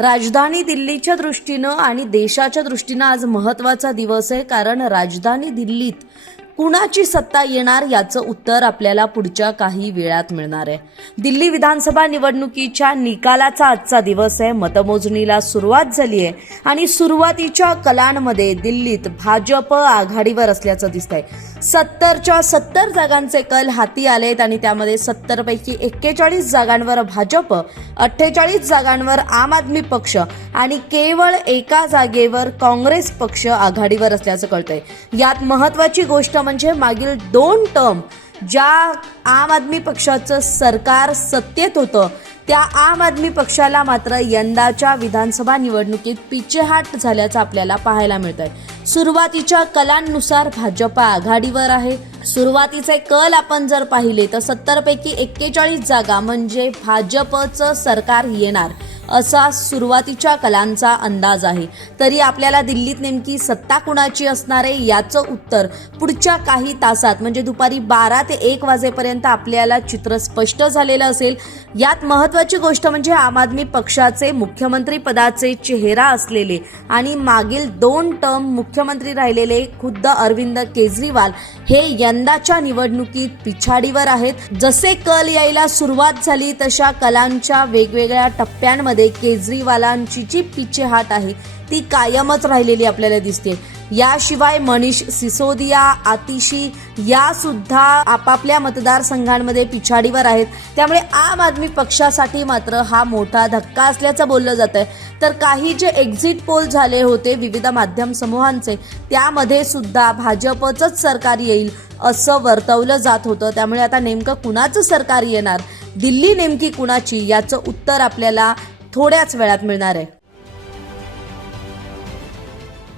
राजधानी दिल्लीच्या दृष्टीनं आणि देशाच्या दृष्टीनं आज महत्त्वाचा दिवस आहे कारण राजधानी दिल्लीत कुणाची सत्ता येणार याचं उत्तर आपल्याला पुढच्या काही वेळात मिळणार आहे. दिल्ली विधानसभा निवडणुकीच्या निकालाचा आजचा दिवस आहे. मतमोजणीला सुरुवात झाली आहे. आणि सुरुवातीच्या कलांमध्ये दिल्लीत भाजप आघाडीवर असल्याचं दिसतंय. सत्तरच्या सत्तर जागांचे कल हाती आलेत आणि त्यामध्ये सत्तरपैकी एक्केचाळीस जागांवर भाजप अठ्ठेचाळीस जागांवर आम आदमी पक्ष आणि केवळ एका जागेवर काँग्रेस पक्ष आघाडीवर असल्याचं कळतंय. यात महत्वाची गोष्ट म्हणजे मागील दोन टर्म ज्या आम आदमी पक्षाचं सरकार सत्तेत होतं त्या आम आदमी पक्षाला मात्र यंदाच्या विधानसभा निवडणुकीत पिछेहाट झाल्याचं आपल्याला पाहायला मिळत आहे सुरुवातीच्या कलांनुसार भाजपा आघाडीवर आहे. सुरुवातीचे कल आपण जर पाहिले तर सत्तर पैकी एक्केचाळीस जागा म्हणजे भाजपचं सरकार येणार. असा सुरुवातीच्या कलांचा अंदाज आहे. तरी आपल्याला दिल्लीत नेमकी सत्ता कुणाची असणार आहे याचं उत्तर पुढच्या काही तासात म्हणजे दुपारी बारा ते एक वाजेपर्यंत आपल्याला चित्र स्पष्ट झालेलं असेल. यात महत्वाची गोष्ट म्हणजे आम आदमी पक्षाचे मुख्यमंत्री पदाचे चेहरा असलेले आणि मागील दोन टर्म मुख्यमंत्री राहिलेले खुद्द अरविंद केजरीवाल हे यंदाच्या निवडणुकीत पिछाडीवर आहेत. जसे कल यायला सुरुवात झाली तशा कलांच्या वेगवेगळ्या टप्प्यांमध्ये केजरीवालांची जी पिछेहाट आहे ती कायमच राहिलेली आपल्याला दिसते. याशिवाय मनीष सिसोदिया आतिशी या सुद्धा आपापल्या मतदारसंघांमध्ये पिछाडीवर आहेत. त्यामुळे आम आदमी पक्षासाठी मात्र हा मोठा धक्का असल्याचं बोललं जात आहे तर काही जे एक्झिट पोल झाले होते विविध माध्यम समूहांचे त्यामध्ये सुद्धा भाजपचंच सरकार येईल असं वर्तवलं जात होतं. त्यामुळे आता नेमकं कुणाचं सरकार येणार? दिल्ली नेमकी कुणाची? याचं उत्तर आपल्याला थोड्याच वेळात मिळणार आहे.